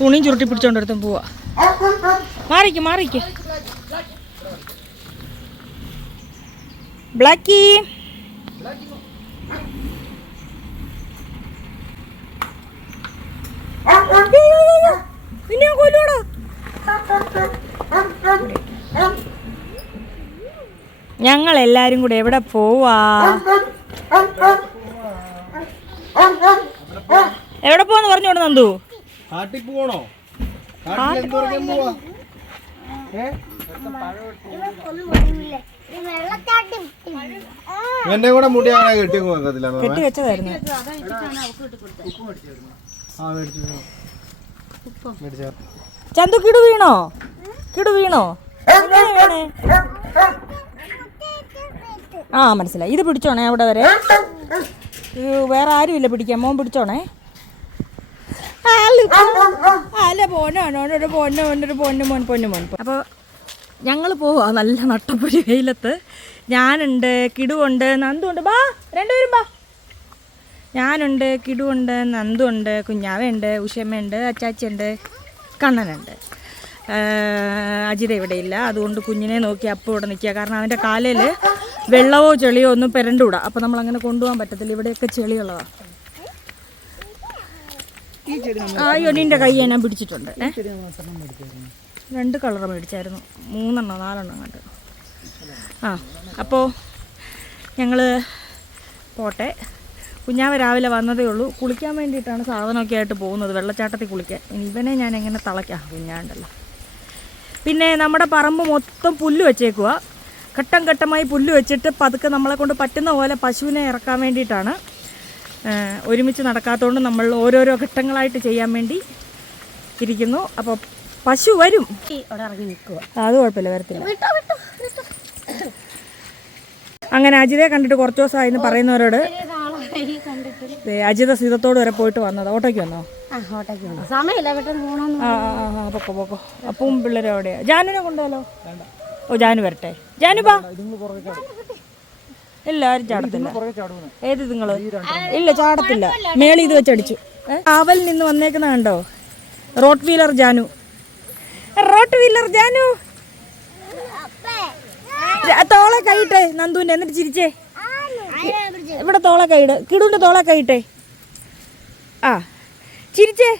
തുണിയും ചുരുട്ടി പിടിച്ചോണ്ടിടത്തും പോവാ. മാറിക്ക് ബ്ലാക്കി. പിന്നെ കൊല്ലൂടാ. ഞങ്ങൾ എല്ലാരും കൂടെ എവിടെ പോവാ? എവിടെ പോവാന്ന് പറഞ്ഞോണ്ട് നന്ദു? എന്റെ കൂടെ മുടി അങ്ങനെ കെട്ടി വെച്ചതായിരുന്നു. ചന്തു കിടു വീണോ? ആ മനസ്സിലായി. ഇത് പിടിച്ചോണേ അവിടെ വരെ. വേറെ ആരുമില്ല പിടിക്കാൻ. മോൻ പിടിച്ചോണേ. മോൻ. അപ്പോൾ ഞങ്ങൾ പോവാ നല്ല നട്ടപ്പൊരി വെയിലത്ത്. ഞാനുണ്ട്, കിടുവുണ്ട്, നന്ദുണ്ട്. ബാ രണ്ടുപേരും ബാ. ഞാനുണ്ട്, കിടുവുണ്ട്, നന്ദുണ്ട്, കുഞ്ഞാവയുണ്ട്, ഉഷമ്മയുണ്ട്, അച്ചാച്ചിയുണ്ട്, കണ്ണനുണ്ട്. അജിത ഇവിടെ ഇല്ല. അതുകൊണ്ട് കുഞ്ഞിനെ നോക്കി അപ്പം ഇവിടെ നിൽക്കുക. കാരണം അവൻ്റെ കാലയിൽ വെള്ളമോ ചെളിയോ ഒന്നും പെരണ്ടുകൂടാ. അപ്പോൾ നമ്മളങ്ങനെ കൊണ്ടുപോകാൻ പറ്റത്തില്ല. ഇവിടെയൊക്കെ ചെളിയുള്ളതാണ്. അയ്യോ നിൻ്റെ കൈ ഞാൻ പിടിച്ചിട്ടുണ്ട്. 2 കളർ മേടിച്ചായിരുന്നു. 3 4 കണ്ട്. അപ്പോൾ ഞങ്ങൾ പോട്ടെ. കുഞ്ഞാവ രാവിലെ വന്നതേ ഉള്ളൂ. കുളിക്കാൻ വേണ്ടിയിട്ടാണ് സാധനമൊക്കെ ആയിട്ട് പോകുന്നത്, വെള്ളച്ചാട്ടത്തിൽ കുളിക്കാൻ. ഇനി ഇവനെ ഞാൻ എങ്ങനെ തളയ്ക്കാം? കുഞ്ഞാണ്ടല്ലോ. പിന്നെ നമ്മുടെ പറമ്പ് മൊത്തം പുല്ല് വെച്ചേക്കുക. ഘട്ടം ഘട്ടമായി പുല്ല് വെച്ചിട്ട് പതുക്കെ നമ്മളെ കൊണ്ട് പറ്റുന്ന പോലെ പശുവിനെ ഇറക്കാൻ വേണ്ടിയിട്ടാണ്. ഒരുമിച്ച് നടക്കാത്തതുകൊണ്ട് നമ്മൾ ഓരോരോ ഘട്ടങ്ങളായിട്ട് ചെയ്യാൻ വേണ്ടി ഇരിക്കുന്നു. അപ്പോൾ പശു വരും. അത് കുഴപ്പമില്ല, വരത്തില്ല. അങ്ങനെ അജിതയെ കണ്ടിട്ട് കുറച്ച് ദിവസമായിന്ന് പറയുന്നവരോട് അജിത സീതത്തോട് വരെ പോയിട്ട് വന്നത്. ഓട്ടോയ്ക്ക് വന്നോ? പൊക്കോ. അപ്പം പിള്ളേരും എവിടെയാ? ജാനുവിനെ കൊണ്ടുപോലോ? ഓ ജാനു വരട്ടെ. ജാനു ബാ. ഇല്ല ആരും ചാടത്തില്ല. ഏത് നിങ്ങള്? ഇല്ല ചാടത്തില്ല. മേളി ഇത് വെച്ചടിച്ചു. കാവൽ നിന്ന് വന്നേക്കുന്ന കണ്ടോ? Rottweiler Janu. തോളെ കൈയിട്ടെ നന്ദുവിന്റെ. എന്നിട്ട് ചിരിച്ചേ. ഇവിടെ തോളെ കൈയിട്. കിടുവിന്റെ തോളെ കൈയിട്ടെ. ആ ചിരിച്ചേ.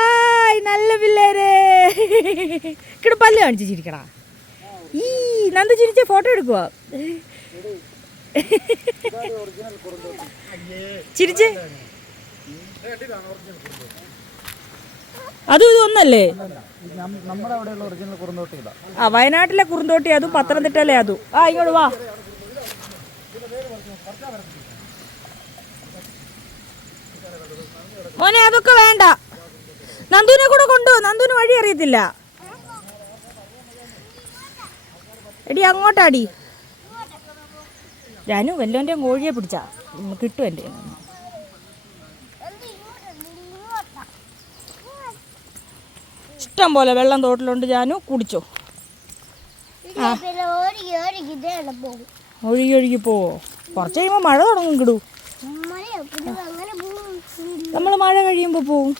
ആയ് നല്ല പിള്ളേരെ. കിടു പല്ല് കാണിച്ച് ചിരിക്കടാ. ഈ നന്ദു ചിരിച്ചേ. ഫോട്ടോ എടുക്കുക. ചിരിച്ചേ. അതും ഇതൊന്നല്ലേ? വയനാട്ടിലെ കുറുന്തോട്ടി അതും പത്തനംതിട്ടയിലെ അതും. ഇങ്ങോട്ട് വാ. മോനെ അതൊക്കെ വേണ്ട. നന്ദുവിനെ കൂടെ കൊണ്ടുപോ. നന്ദുവിന് വഴി അറിയത്തില്ല. എടി അങ്ങോട്ടാടി. ജാനു വല്ലോൻ്റെ കോഴിയെ പിടിച്ചാ കിട്ടും. എൻ്റെ ഇഷ്ടം പോലെ വെള്ളം തോട്ടിലുണ്ട്. ജാനു കുടിച്ചോ. ഒഴുകി പോവോ? കുറച്ച് കഴിയുമ്പോൾ മഴ തുടങ്ങും. കിടൂ നമ്മൾ മഴ കഴിയുമ്പോൾ പോവും.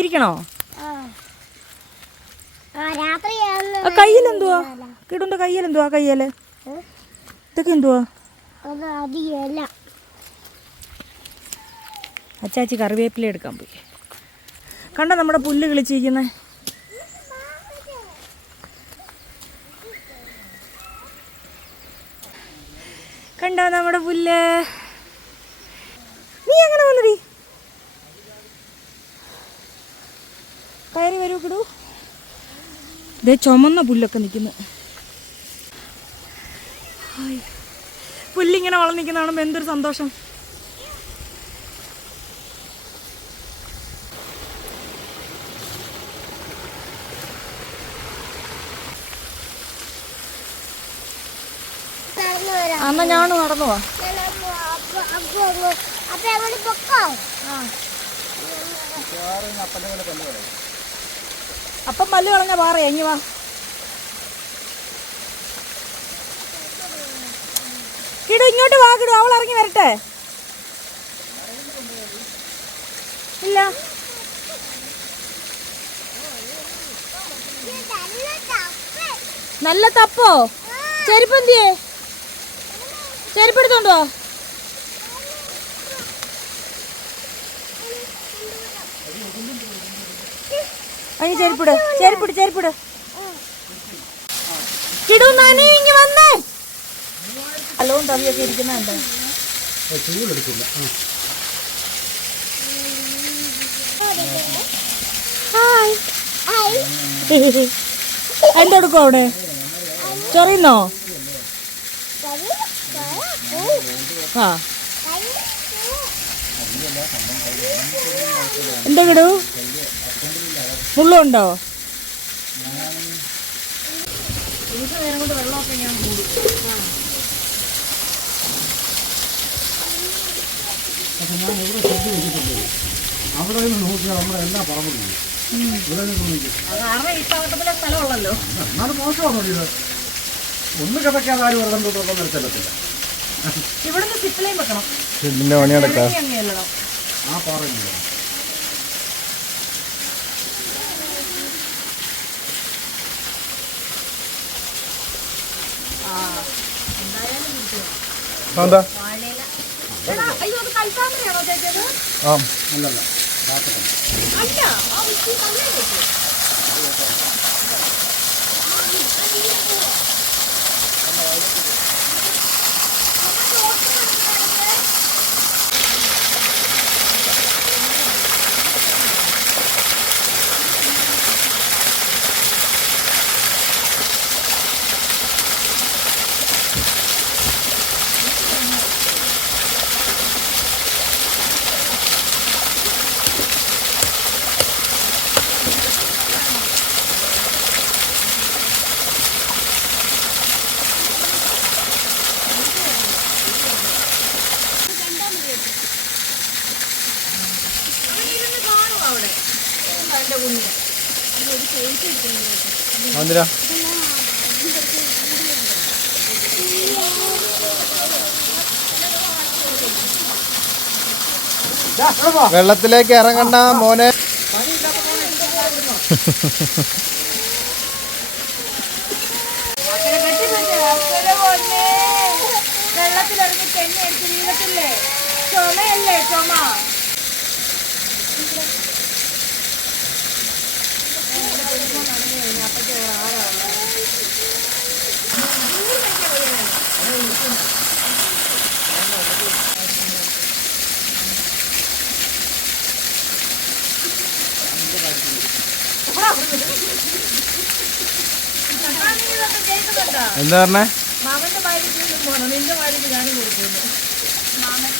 ഇരിക്കണോ? കയ്യിലെന്തുവാ? കിടുന്റെ കയ്യിലെന്തുവാ? കയ്യല് ഇതൊക്കെ എന്തുവാ? അച്ചാച്ചി കറിവേപ്പില എടുക്കാൻ പോയി. കണ്ട നമ്മുടെ പുല്ല് കിളിച്ചിരിക്കുന്നേ. കണ്ടോ നമ്മുടെ പുല്ല്? നീ എങ്ങനെ വന്നടി? കയറി വരൂ കിടൂ. ഇതേ ചുമന്ന പുല്ലൊക്കെ നിൽക്കുന്നു. പുല്ലിങ്ങനെ വളർന്നിരിക്കുന്ന കാണുമ്പോൾ എന്തൊരു സന്തോഷം. എന്നാ ഞാൻ നടന്നു പോവാ. അപ്പം പല്ല് കളഞ്ഞ പാറയാ. ഇങ്ങ് വാ. കിടു ഇങ്ങോട്ട് വാ. കിടു അവൾ ഇറങ്ങി വരട്ടെ. ഇല്ല. നല്ല തപ്പോ? ചെരുപ്പ് എന്തിയേ? ചെരുപ്പ് എടുത്തോണ്ടോ? അതിന് ചെരുപ്പിട്, ചെരുപ്പിട്, ചെരുപ്പിട്. കിടു നാനേ ഇങ്ങ വന്നേ. അല്ലവും തവിയൊക്കെ ഇരിക്കുന്നുണ്ട്. എന്തെടുക്കോ അവിടെ? ചൊറിയുന്നോ? ആ എന്താ കിടു? മുള്ളുണ്ടോ? നേരം കൊണ്ട് വെള്ളമൊക്കെ ഞാൻ കൂടും. അവിടെ നോക്കിയാൽ നമ്മുടെ എല്ലാ പറമ്പിലും കാരണം ഈ പാകത്തിലെ സ്ഥലമുള്ളല്ലോ. എന്നാലും മോശമാണോ ഇത്? ഒന്ന് കിടക്കാതെ ആരും വെള്ളം തൊട്ടൊന്നും നിർത്തത്തില്ല. ഇവിടുന്ന് സിപ്പിലേയും വെക്കണം. ആ പാറയില്ല. അയ്യോ അത് കൽത്താമരയാണോ ചേച്ചത്? അല്ലല്ല അല്ല ആ വിറ്റി തന്നെ ചേച്ചി. വെള്ളത്തിലേക്ക് ഇറങ്ങണ്ട മോനെ. വെള്ളത്തിലിറങ്ങി തെന്നെ അടിച്ച് വീഴത്തില്ലേ? ചുമയല്ലേ ചുമ. എന്താ പറഞ്ഞേ? മാമന്റെ മാരിക്കും പോണം, നിന്റെ മാരിക്ക് ഞാനും കൊടുക്കുന്നു. മാമൻ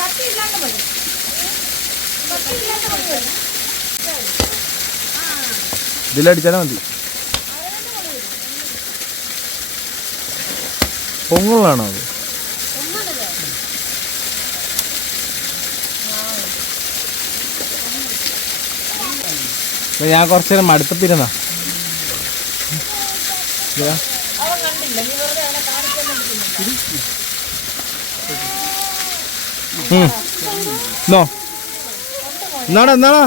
കത്തിയില്ലാണ്ട് മതി. ഇതിലടിച്ചാലും മതി. പൊങ്ങുള്ളാണോ അത്? ഞാൻ കുറച്ചു നേരം മടുത്തപ്പിരുന്ന എന്നാടാ എന്നാടാ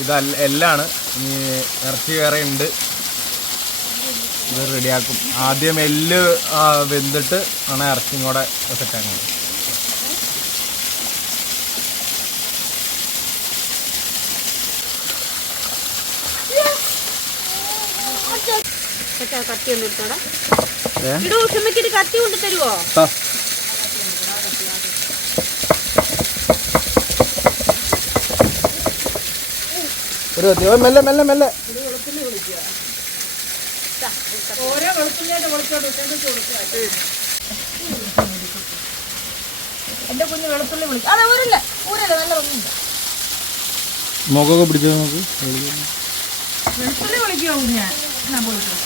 ഇത് എല്ലാണ്. ഇനി ഇറച്ചി വേറെ ഉണ്ട്, ഇത് റെഡിയാക്കും. ആദ്യം എല്ല് വെന്തിട്ട് ആണ് ഇറച്ചിയും കൂടെ സെറ്റാക്കുന്നത്. കത്തി കൊണ്ട് എടുത്തോടാ. കത്തി കൊണ്ട് തരുവോ? മെല്ലെ മെല്ലെ മെല്ലെ ഓരോ വെളുത്തുള്ളിയായിട്ട് കൊടുത്തോട്ട് എന്റെ കുഞ്ഞ് വെളുത്തുള്ളി വിളിക്കും. അതെ ഊരല്ല ഊരല്ല നല്ല ഭംഗിയുണ്ട്. മുഖമൊക്കെ പിടിച്ചോ നോക്ക്. വെളുത്തുള്ളി വിളിക്കുമോ കുഞ്ഞ്? എന്നാ വിളിക്കും.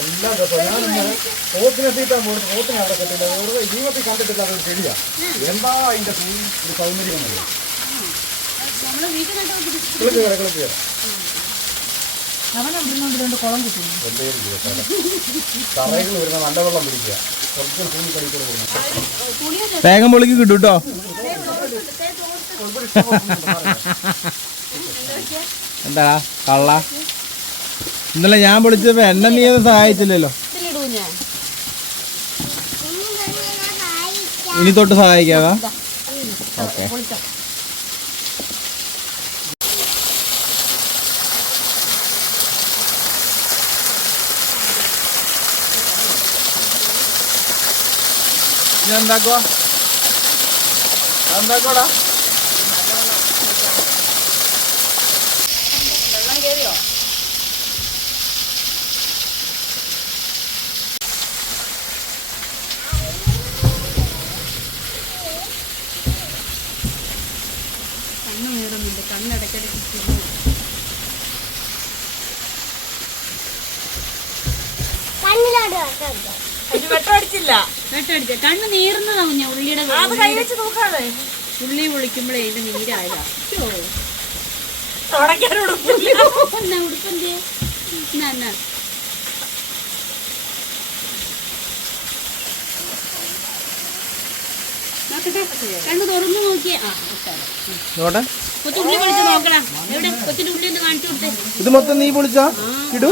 എല്ലാം കേട്ടോ ഞാൻ പോത്തിനെ തീറ്റാൻ പോകുന്നത് പോത്തിനെ അവിടെ കെട്ടില്ല വെറുതെ ജീവിതത്തിൽ കണ്ടിട്ടില്ല അതൊരു ചെടിയാ എന്താ അതിന്റെ ഒരു സൗന്ദര്യം കിളക്കുക അവൻ അവിടെ രണ്ട് കുളം കിട്ടുന്നു. തറയിൽ വരുന്ന നല്ല വെള്ളം പിടിക്കുക കുറച്ച് ഭൂമി കളിക്കൂടെ പോകുന്നു വേഗം പൊളിക്ക് കിട്ടും കേട്ടോ. എന്താ കള്ള ഇന്നലെ ഞാൻ പൊളിച്ചപ്പോ എണ്ണ നീ അത് സഹായിച്ചില്ലല്ലോ. ഇനി തൊട്ട് സഹായിക്കാതാ. ഓക്കെ എന്താക്കുവാ എന്താക്കോടാ കണ്ണ് നേടുന്നുണ്ട്, കണ്ണിടയ്ക്കിടയ്ക്ക് വെട്ടടിച്ചില്ല. വെട്ടടിച്ച കണ്ണ് നീറുന്നതാ ഞാൻ ഉള്ളിയുടെ അത് കൈ വെച്ച് നോക്കാതെ ഉള്ളി പൊളിക്കുമ്പോഴേ അതിന്റെ നീരായതാ. ഉടുപ്പന്റെ കണ്ണ് തുറന്നു നോക്കിയേ. കൊച്ചുള്ളി പൊളിച്ച് നോക്കടാ. എവിടെ കൊച്ചിന്റെ ഉള്ളി ഒന്ന് കാണിച്ചു കൊടുത്തേ. ഇത് മൊത്തം നീ പൊളിച്ചാ ഇടൂ.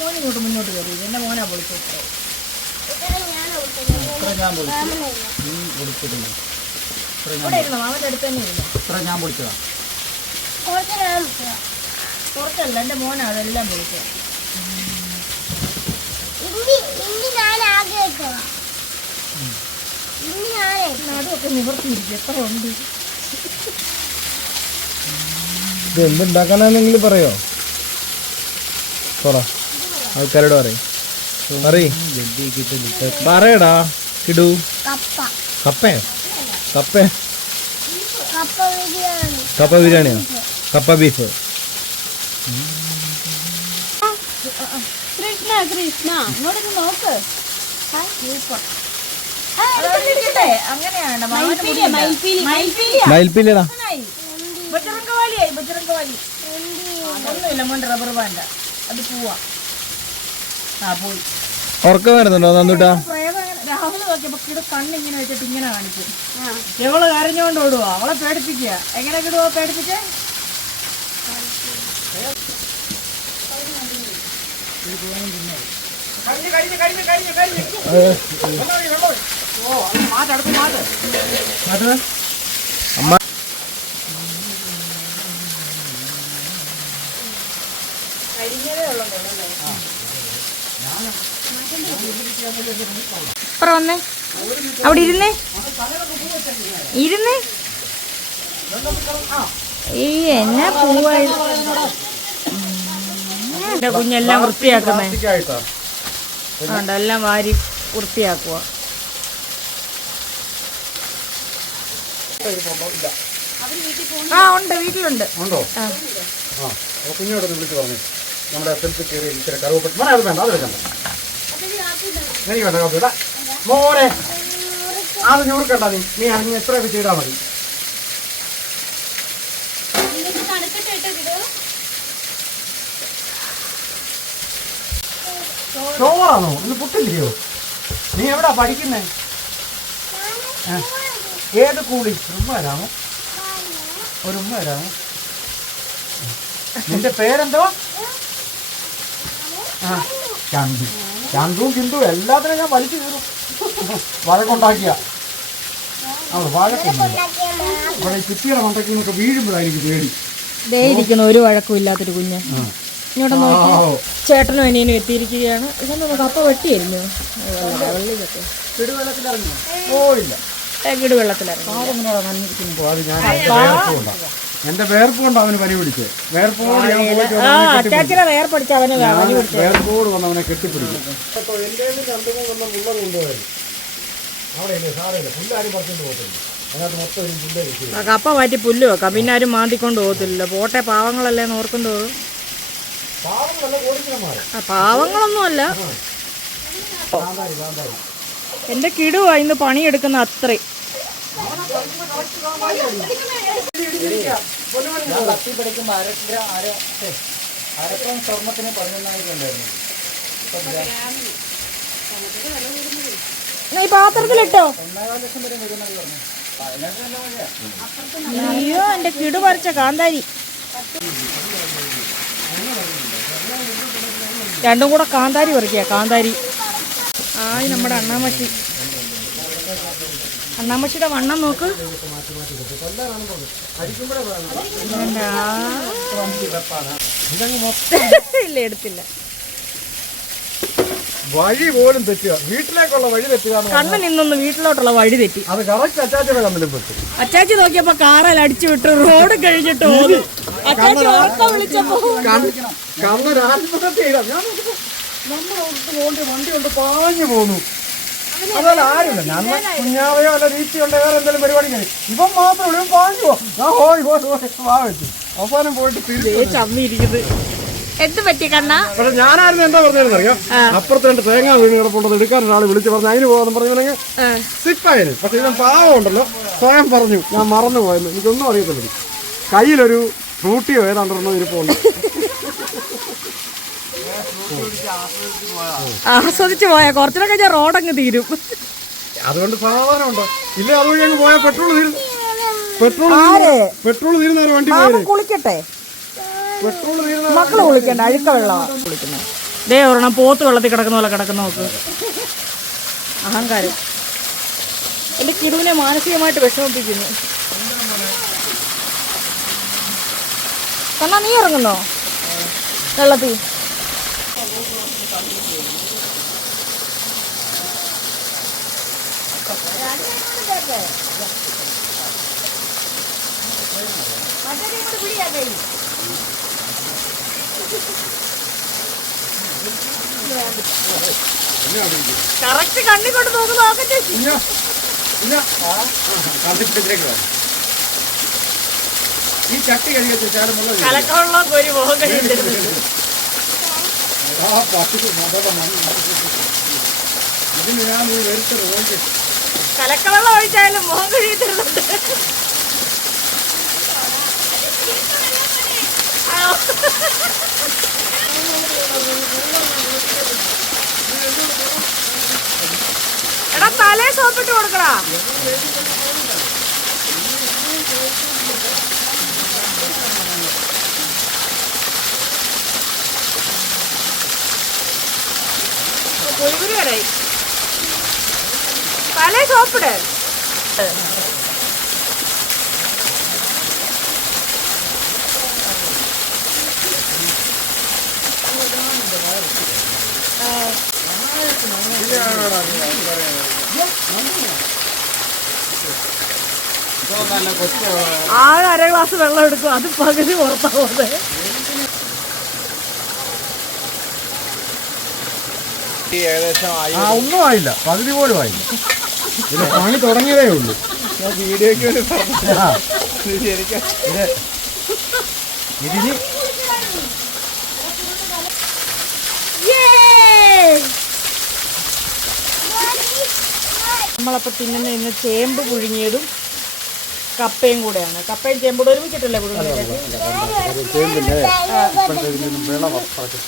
മോനിങ്ങോട്ട് മുന്നോട്ട് കയറി. എന്റെ മോനാ പൊളിച്ചു. ഇവിടെ ഇരുന്നോ? അവന്റെ അടുത്ത് തന്നെ ഇരുന്നോ? ഞാൻ പൊളിച്ചതാ പുറത്തല്ല, എന്റെ മോനാ അതെല്ലാം പൊളിച്ചത്. നടുവൊക്കെ നിവർത്തിയിരിക്കും. എത്ര ഉണ്ട്? ഇത് എന്തുണ്ടാക്കാനെങ്കിലും പറയോ? പറ, ആൾക്കാരോട് പറയടാ. കിടു കപ്പയോ? കപ്പ ബിരിയാണിയോ? കപ്പ ബീഫ്. കൃഷ്ണ കൃഷ്ണ ഇങ്ങോട്ടൊന്ന് നോക്ക്. അങ്ങനെയാണ് മയിൽപ്പീലിടാ. ഒന്നുമില്ല മോൻ, റബ്ബർ ബാൻഡ്. അത് പോവാ. പോയി. ഉറക്കം വരുന്നുണ്ടോ നന്ദൂട്ടാ? രാഹുൽ നോക്കിയപ്പോ കിട കണ്ണിങ്ങനെ വെച്ചിട്ട് ഇങ്ങനെ കാണിക്കും. എവള് കരഞ്ഞോണ്ട് ഓടുവാ. അവളെ പേടിപ്പിക്കുക. എങ്ങനെ കിടുവോ പേടിപ്പിച്ചേ? അമ്മ വന്നേ, അവിടെ ഇരുന്നേ. ഈ എന്നാ പൂവാ എന്റെ കുഞ്ഞെല്ലാം വൃത്തിയാക്കുന്നേ. എല്ലാം വാരി വൃത്തിയാക്കുക. ഉണ്ട്, വീട്ടിലുണ്ട്. ഉണ്ടോ? കുഞ്ഞോടൊന്ന് വിളിച്ച് പറഞ്ഞു നമ്മുടെ സ്ഥലത്ത് കയറി ഇച്ചിരി കറുവപ്പെട്ട് മോനെ അത് വേണ്ട, അത് വെക്കണ്ട. എനിക്ക് വേണ്ട കാപ്പി ഇടാ മോനെ. അത് ഞൂർക്കണ്ട. നീ അറിഞ്ഞ് എത്രയൊക്കെ ചെയ്താൽ മതി. ചോറാണോ? ഇന്ന് പുട്ടില്ലയോ? നീ എവിടാ പഠിക്കുന്നേ? ഏത് കൂടി? ഉമ്മ വരാമോ? ഒരു ഉമ്മ വരാമോ? നിന്റെ പേരെന്തോ? ചന്തു. ചന്തുവും കിന്തുവും എല്ലാത്തിനും ഞാൻ വലിച്ചു കയറും. വഴക്കുണ്ടാക്കിയ വഴക്കൊന്നും ഇവിടെ ഈ കുട്ടിയുടെ മണ്ടയ്ക്ക് നിന്നൊക്കെ വീഴുമ്പോഴായിരിക്കും പേടി. ദേ ഇരിക്കുന്നു, ഒരു വഴക്കും ഇല്ലാത്തൊരു കുഞ്ഞ്. ഇങ്ങോട്ട് നോക്കി ചേട്ടനും അനിയനും എത്തിയിരിക്കുകയാണ്. ഇതൊന്നും കപ്പ വെട്ടിയായിരുന്നു കിടു വെള്ളത്തിലിറങ്ങി. എന്റെ വേർപ്പുകൊണ്ട് അവന് പനി പിടിച്ചേ. അറ്റാച്ചിനെ വേർപടിച്ച അവന് പനി പിടിച്ചത്. വേർപ്പോട് വന്ന് അവനെ കെട്ടിപ്പിടിക്കും. എന്റെ 2-3 ഉള്ളത് കൊണ്ടുപോയത് അവിടെ ഇല്ലേ സാറേ പുല്ലാരും പറിച്ചോണ്ട് പോകത്തില്ല. അതിനകത്ത് മൊത്തം ഒരു പുല്ല് കപ്പ മാറ്റി പുല്ല് വെക്കാം, പിന്നെ ആരും മാന്തിക്കൊണ്ട് പോകത്തില്ല. പോട്ടെ, പാവങ്ങളല്ലേ ഓർക്കൊണ്ട് പോകും. പാവങ്ങളൊന്നും അല്ല. എന്റെ കിടുവാ ഇന്ന് പണിയെടുക്കുന്ന അത്രയും. ഈ പാത്രത്തിലിട്ടോ. അയ്യോ, എന്റെ കിടു പറിച്ച കാന്താരി. രണ്ടും കൂടെ കാന്താരി പറിക്കുക, കാന്താരി. നമ്മുടെ അണ്ണാമച്ചി. അണ്ണാമച്ചിയുടെ വണ്ണം നോക്ക്. ഇല്ല, എടുത്തില്ല. വഴി പോലും തെറ്റുക, വീട്ടിലേക്കുള്ള വഴി തെറ്റുക. കണ്ണൻ ഇന്നൊന്ന് വീട്ടിലോട്ടുള്ള വഴി തെറ്റി. അത് കറക്റ്റ് അച്ചാച്ചിയുടെ കണ്ണിലും പെട്ടു. അച്ചാച്ചി നോക്കിയപ്പോ കാറൽ അടിച്ചു വിട്ടു, റോഡ് കഴിഞ്ഞിട്ട് പോന്നു. അച്ചാച്ചി ഉറക്കം വിളിച്ചപ്പോ കണ്ണൻ ആത്മഹത്യ ചെയ്താ. ഞാൻ നമ്മുടെ വണ്ടി കൊണ്ട് പാഞ്ഞു പോന്നു. അതല്ല ആരുമില്ല, ഞാൻ കുഞ്ഞാവയോ അല്ല രീച്ചിയുണ്ട്, വേറെ എന്തെങ്കിലും പരിപാടി കഴിയും. ഇവൻ മാത്രം ഇവിടെ പാഞ്ഞു വെച്ചു. അവസാനം പോയിട്ട് ചമ്മിയിരിക്കുന്നത്. എന്ത് പറ്റി കണ്ണ? പക്ഷെ ഞാനായിരുന്നു എന്താ പറഞ്ഞറിയോ, അപ്പുറത്ത് 2 തേങ്ങ വീണ് കിടപ്പുണ്ടത് എടുക്കാൻ ഒരാൾ വിളിച്ച് പറഞ്ഞു അതിന് പോകാന്ന് പറഞ്ഞെങ്കിൽ സിപ്പായന്. പക്ഷെ ഇവൻ പാവം ഉണ്ടല്ലോ, സ്വയം പറഞ്ഞു ഞാൻ മറന്നു പോയെന്ന്. എനിക്കൊന്നും അറിയത്തില്ല. കയ്യിലൊരു ഫ്രൂട്ടിയോ ഏതാണ്ടോ ഇരിപ്പുണ്ട്. ആസ്വദിച്ചു പോയാ കുറച്ചുകൂടെ കഴിഞ്ഞാൽ റോഡങ്ങ് തീരും. അതുകൊണ്ട് സാധാരണ ഉണ്ടോ ഇല്ലേ? അതുവഴി അങ്ങ് പോയാൽ പെട്രോൾ തീരുന്ന വണ്ടി കുളിക്കട്ടെ. പെട്രോൾ തീരുന്ന മക്കള് കുളിക്കണ്ട, അഴുക്ക വെള്ളം കുളിക്കുന്നത്. ദേ ഒരെണ്ണം പോത്ത് വെള്ളത്തിൽ കിടക്കുന്ന പോലെ കിടക്കുന്ന നോക്ക്. അഹങ്കാരം എന്റെ കിടുവിനെ മാനസികമായിട്ട് വിഷമിപ്പിക്കുന്നു. കണ്ണാ, നീ ഇറങ്ങുന്നോ വെള്ളത്തിൽ? കറക്റ്റ് കണ്ണി കൊണ്ട് നോക്കട്ടെ. ഈ ചട്ടി കഴിയാൻ കലക്കമുള്ള ഒരു മുഖം കഴിയരുത്. കലക്കവെള്ളം ഒഴിച്ചാലും മുഖം കഴിയരുത്. എടാ, തലേ സോപ്പിട്ട് കൊടുക്കടാ. പൊയ്കുരി വരായി. തലേ സോപ്പിട്. ആകെ 1/2 ഗ്ലാസ് വെള്ളം എടുക്കും, അത് പകുതി പുറത്താവുന്നത്. ഒന്നും ആയില്ല, പകുതി പോലും ആയില്ല. ഇത് പണി തുടങ്ങിയതേ ഉള്ളൂ. വീഡിയോക്ക് വേണ്ടി ഇതിന് നമ്മളപ്പോൾ തിന്നുന്ന ഇന്ന് ചേമ്പ് പുഴുങ്ങിയതും കപ്പയും കൂടെയാണ്. കപ്പയും ചേമ്പോട് ഒരുമിച്ചിട്ടല്ലേ പുഴുങ്ങിയത്?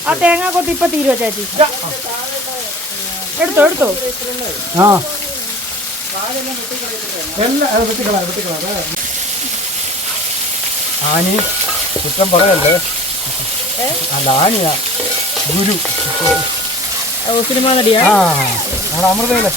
ആ തേങ്ങാക്കൊത്ത് ഇപ്പൊ തീരുവോ ചേച്ചി? എടുത്തോ എടുത്തോ. ആനി കുറ്റം പറയല്ലേ, അല്ല ആനിയാ ഗുരു. സിനിമ നടിയാ നമ്മുടെ അമൃതയിലെ.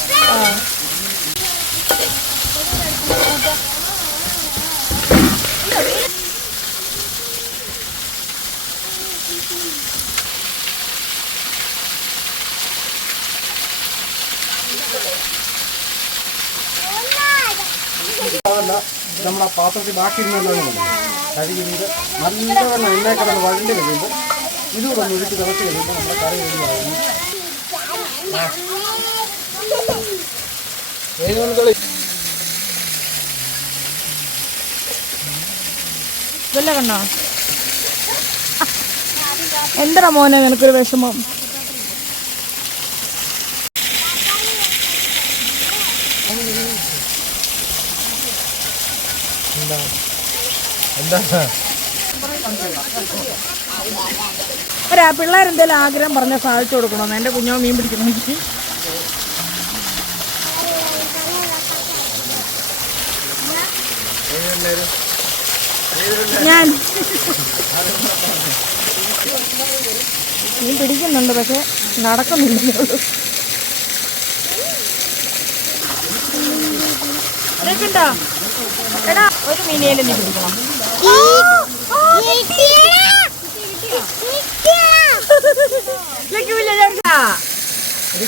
മാത്രമല്ല നമ്മുടെ പാത്രത്തിൽ ബാക്കി ഇരുന്നെല്ലാം കഴുകി ഇത് നല്ലവണ്ണം എണ്ണ കിടന്ന് വഴണ്ടി കഴിയുമ്പോൾ ഇതുകൂടെ ഒന്ന് ഒഴിച്ച് തിളച്ച് കഴിയുമ്പോൾ നമ്മുടെ കറി റെഡിയാകും. ഇതല്ല കണ്ണോ എന്താ മോനെ നിനക്കൊരു വിഷമം? പിള്ളേരെന്തേലും ആഗ്രഹം പറഞ്ഞാൽ സാധിച്ചു കൊടുക്കണമെന്ന്. എൻ്റെ കുഞ്ഞോ മീൻ പിടിക്കണമെങ്കിൽ ഞാൻ മീൻ പിടിക്കുന്നുണ്ട്, പക്ഷെ നടക്കുന്നില്ലേ ഉള്ളൂ. കേട്ടോ എടാ, ഒരു മീനേലും നീ പിടിക്കണം.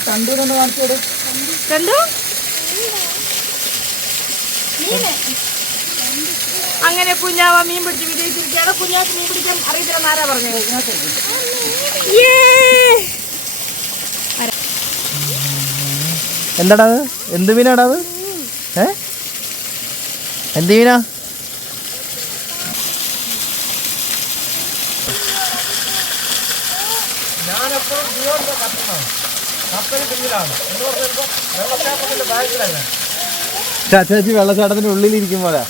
കണ്ടു കാണിച്ചോട്. കണ്ടു അങ്ങനെ കുഞ്ഞാവ മീൻ പിടിച്ച് വിജയിച്ചിരിക്കുകയാണ്. കുഞ്ഞാക്ക് മീൻ പിടിക്കാൻ അറിയത്തില്ലെന്ന് ആരാ പറഞ്ഞത്? എന്താടാ അത്? എന്ത് മീനാടാ അത്? എന്ത് മീനാ? ഞാനെപ്പോഴും ജിയോന്റെ കസ്റ്റമറാണ്. കപ്പൽ പിന്നിലാണ്. എന്ന് പറഞ്ഞപ്പോൾ വെള്ളച്ചാട്ടത്തിന്റെ ബാക്കിലാണ്. ചാച്ചാച്ചി വെള്ളച്ചാട്ടത്തിന്റെ ഉള്ളിലിരിക്കും പോലെ.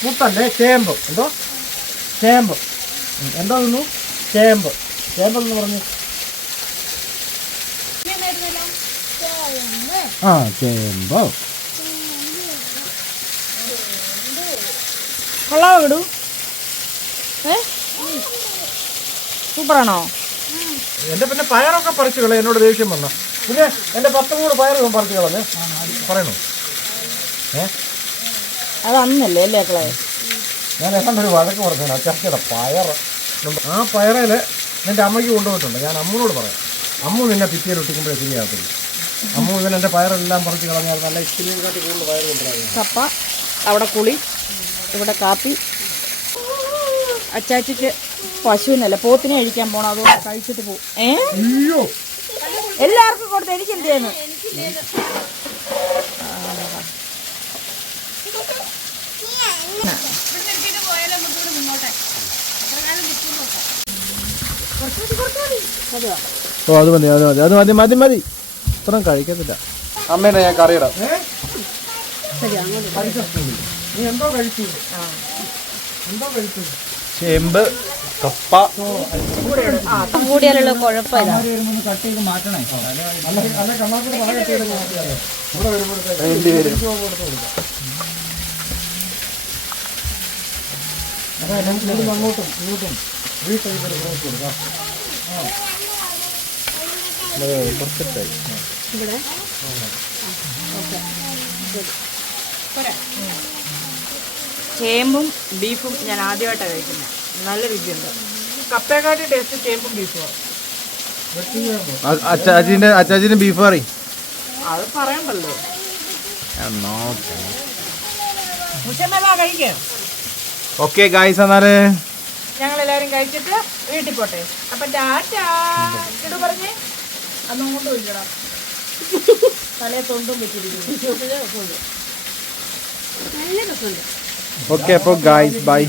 പുട്ടല്ലേ? ചേമ്പ്. എന്തോ ചേമ്പ്? എന്താ തോന്നുന്നു? ചേമ്പ്. ചേമ്പെന്ന് പറഞ്ഞു. ആ ചേമ്പോ. കൊള്ളാവോ ഇടൂ? സൂപ്പറാണോ? എന്റെ പിന്നെ പയറൊക്കെ പറിച്ചു കളയും. എന്നോട് ദേഷ്യം വന്ന പിന്നെ എന്റെ 10 കൂട് പയർ പറിച്ചു കളഞ്ഞ് പറയണു. അത് അന്നല്ലേ അല്ലേ മക്കളെ? ഞാൻ ഒരു വഴക്ക് പറഞ്ഞു അച്ചാച്ചിയുടെ പയർ. ആ പയറേല് നിന്റെ അമ്മയ്ക്ക് കൊണ്ടുപോയിട്ടുണ്ട്. ഞാൻ അമ്മൂനോട് പറയാം. അമ്മു നിന്നെ പിറ്റിയിൽ ഒട്ടിക്കുമ്പോഴേ ശരിയാകത്തില്ല. അമ്മു ഇതിന് എൻ്റെ പയറെല്ലാം പറിച്ച് കളഞ്ഞാൽ നല്ല ഇച്ചിരിയും കാട്ടി കൂടുതൽ പയർ കൊണ്ടുപോയി. കപ്പ, അവിടെ കുളി, ഇവിടെ കാപ്പി. അച്ചാച്ചിക്ക് പശുവിനല്ല പോത്തിനെ കഴിക്കാൻ പോണം. അതുകൊണ്ട് കഴിച്ചിട്ട് പോകും. അയ്യോ, എല്ലാവർക്കും കൊടുത്ത് എനിക്ക് എന്ത് ചെയ്യുന്നു? ഓ അത് മതി, അത് മതി, അത് മതി, മതി, മതി. ഇത്രയും കഴിക്കത്തില്ല. അമ്മേനെ ഞാൻ കറിയിടാം. നീ എന്തോ കഴിച്ചു? എന്തോ കഴിച്ചു? ചേമ്പ്, കപ്പ. കൂടിയാലുള്ള കുഴപ്പമില്ല. കട്ട് ചെയ്ത് മാറ്റണേ. അല്ല കണ്ണാക്കിട്ട് പല കെട്ടിയിടും. ഇവിടെ വരുമ്പോഴത്തേക്ക് അങ്ങോട്ടും ഇങ്ങോട്ടും വീട്ടിൽ കൊടുക്കാം. പെർഫെക്റ്റായി. ചേമ്പും ബീഫും ഞാൻ ആദ്യമായിട്ടാണ് കഴിക്കുന്നത്. നല്ല രുചിയുണ്ട്. കപ്പയെക്കാട്ടി ടേസ്റ്റ് ചേമ്പും ബീഫും. അച്ചാച്ചിന്റെ ബീഫ് കറി അത് പറയണ്ടല്ലോ. കഴിക്കാം. ഓക്കെ ഗായ്സ്, എന്നാല് ഞങ്ങളെല്ലാരും കഴിച്ചിട്ട് വീട്ടിൽ പോട്ടെ. അപ്പൊ ടാറ്റാ ഇടു പറഞ്ഞേ. അന്നും കൊണ്ട് വിളിക്കണം. തലേ തൊണ്ടും വെച്ചിരിക്കുന്നു. ഓക്കെ. അപ്പോൾ ഗായ്സ് ബൈ.